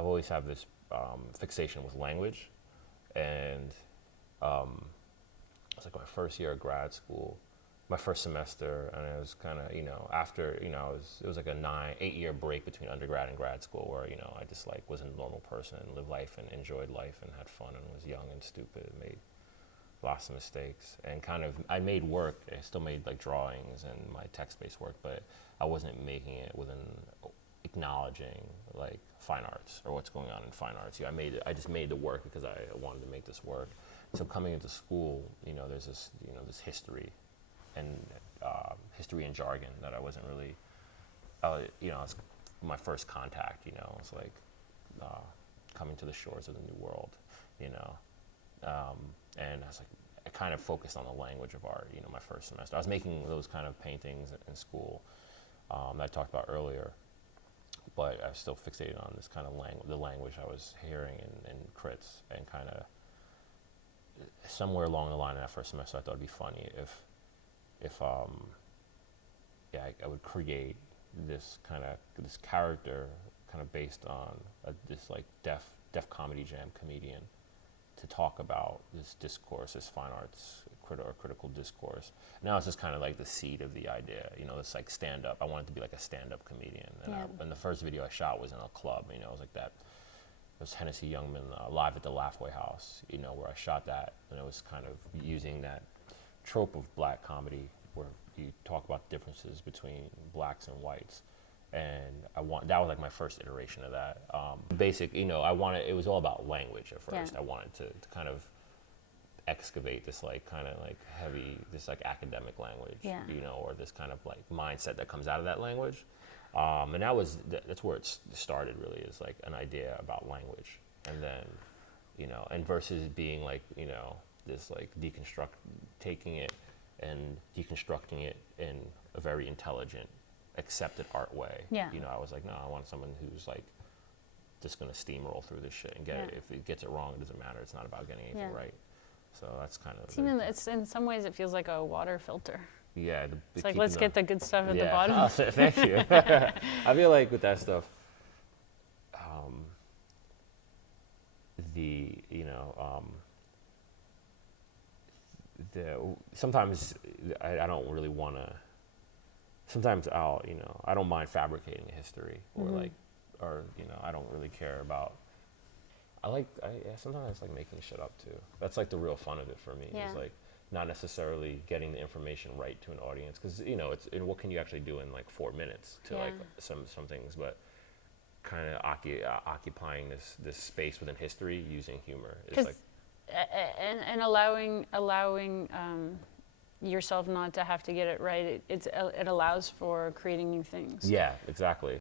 I've always had this fixation with language, and it was like my first year of grad school, my first semester, and it was kind of, after, it was like a 8-year break between undergrad and grad school where, I just like was a normal person and lived life and enjoyed life and had fun and was young and stupid and made lots of mistakes and kind of, I made work, I still made like drawings and my text-based work, but I wasn't making it within acknowledging like fine arts or what's going on in fine arts. I just made the work because I wanted to make this work. So coming into school, there's this, this history and jargon that I wasn't really, it's my first contact, it's like coming to the shores of the new world, and I was like, I kind of focused on the language of art, my first semester. I was making those kind of paintings in school that I talked about earlier, but I was still fixated on this kind of the language I was hearing in crits, and kind of somewhere along the line in that first semester, I thought it'd be funny if I would create this character kind of based on this like deaf comedy jam comedian to talk about this discourse, this fine arts critical discourse. Now it's just kind of like the seed of the idea, it's like stand-up. I wanted to be like a stand-up comedian. And the first video I shot was in a club, it was like that. It was Hennessy Youngman live at the Laughway House, where I shot that, and it was kind of using that trope of black comedy where you talk about differences between blacks and whites. And that was like my first iteration of that. It was all about language at first. I wanted to kind of excavate this like kind of like heavy, this like academic language, or this kind of like mindset that comes out of that language. And that's where it started really, is like an idea about language. And then, and versus being like, this like taking it and deconstructing it in a very intelligent, accepted art way. I was like, no, I want someone who's like just gonna steamroll through this shit and get it. If it gets it wrong, it doesn't matter. It's not about getting anything right. So that's kind of. It's in some ways it feels like a water filter. Yeah. It's like, let's get the good stuff at the bottom. Oh, thank you. I feel like with that stuff, sometimes I don't really want to. Sometimes I don't mind fabricating a history, or I don't really care about. Sometimes I like making shit up too. That's like the real fun of it for me. Is like not necessarily getting the information right to an audience, because what can you actually do in like 4 minutes to like some things, but kind of occupying this space within history using humor is like. And allowing yourself not to have to get it right, it allows for creating new things. Yeah, exactly.